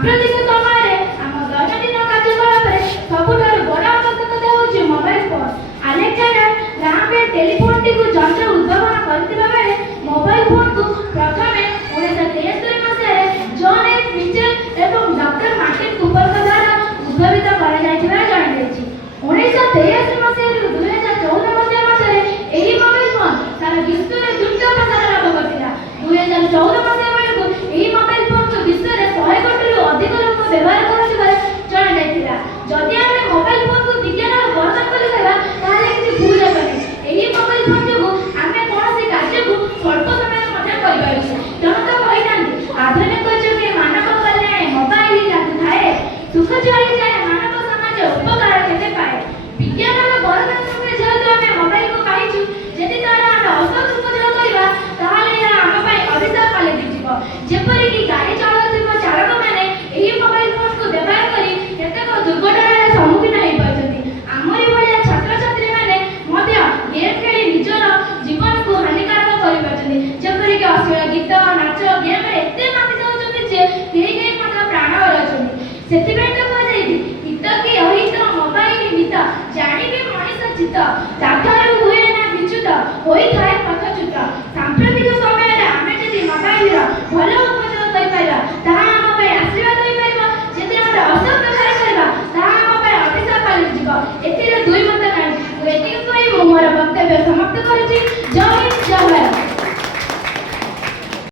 ସାମ୍ପ୍ରତିକ ସମୟରେ ଆମ ଦୈନନ୍ଦିନ କାର୍ଯ୍ୟକଳାପରେ ସବୁଠାରୁ ବଡ଼ ଆବଶ୍ୟକତା ହେଉଛି ମୋବାଇଲ ଫୋନ। ଆଲେକ୍ସାଣ୍ଡର ଗ୍ରାହାମ ଟେଲିଫୋନଟିକୁ ଯନ୍ତ୍ର ଉଦ୍ଭାବନ କରିଥିବା ବେଳେ ମୋବାଇଲ ଫୋନକୁ ପ୍ରଥମେ 1973 ମସିହାରେ ଜନ୍ ଏଫ୍ ମିଚେଲ ଏବଂ ଡକ୍ଟର ମାର୍ଟିନ କୁପରଙ୍କ ଦ୍ୱାରା ଉଦ୍ଭାବିତ କରାଯାଇଥିବା ଜଣାଯାଇଛି। 1983 ମସିହାରୁ 2014 ମସିହା ମଧ୍ୟରେ ଏହି ମୋବାଇଲ ଫୋନ ସାରା ବିଶ୍ୱରେ ଦ୍ରୁତ ପ୍ରସାର ଲାଭ କରିଥିଲା। 2014 ମସିହା ବେଳକୁ ଏହି ମୋବାଇଲ ଫୋନକୁ ବିଶ୍ୱରେ 100 କୋଟିରୁ ଅଧିକ ଲୋକ ବ୍ୟବହାର କରୁଥିବାର ଜଣାଯାଇଥିଲା। ଯଦି ଆମେ ମୋବାଇଲ ଫୋନକୁ ବିଜ୍ଞାନର ବର୍ଦ୍ଧନ ବୋଲି କହିବା ତାହେଲେ କିଛି ଭୁଲ ହେବ ନାହିଁ। ଏହି ମୋବାଇଲ ଫୋନ ଯୋଗୁଁ ଆମେ କୌଣସି କାର୍ଯ୍ୟକୁ ସ୍ୱଳ୍ପ ସମୟରେ ମଧ୍ୟ କରିପାରୁଛେ। ତେଣୁ ତ କହିଥାନ୍ତି ଆଧୁନିକ ଯୁଗେ ମାନବ କଲ୍ୟାଣେ ମୋବାଇଲ ଯାକୁ ଥାଏ, ସୁଖ ଚଳିଯାଏ ମାନବ ସମାଜ ଉପକାର କେତେ ପାଏ। ବିଜ୍ଞାନର ବରଦାନ ରୂପେ ଯେହେତୁ ଆମେ ମୋବାଇଲକୁ ପାଇଛୁ, ଯଦି ତାର ଆମେ ଅସଦ୍ ଉପଯୋଗ କରିବା ତାହେଲେ ଏହା ଆମ ପାଇଁ ଅଭିଶାପ ପାଲଟିଯିବ। ଯେପରିକି ଗାଡ଼ି ଚଳାଉଥିବା ଚାଳକମାନେ ଏହି ମୋବାଇଲ ଫୋନକୁ ବ୍ୟବହାର କରି କେତେକ ଦୁର୍ଘଟଣାର ସମ୍ମୁଖୀନ ହୋଇପାରୁଛନ୍ତି। ଆମରି ଭଳିଆ ଛାତ୍ରଛାତ୍ରୀମାନେ ମଧ୍ୟ ଗେମ୍ ଖେଳି ନିଜର ଜୀବନକୁ ହାନିକାରକ କରିପାରୁଛନ୍ତି। ଯେପରିକି ଅଶ୍ଳୀଳ ଗୀତ, ନାଚ, ଗେମ୍ରେ ଏତେ ମାତି ଯାଉଛନ୍ତି ଯେ କେହି କେହି ମଧ୍ୟ ପ୍ରାଣ ହରାଉଛନ୍ତି। ସେଥିପାଇଁ ତ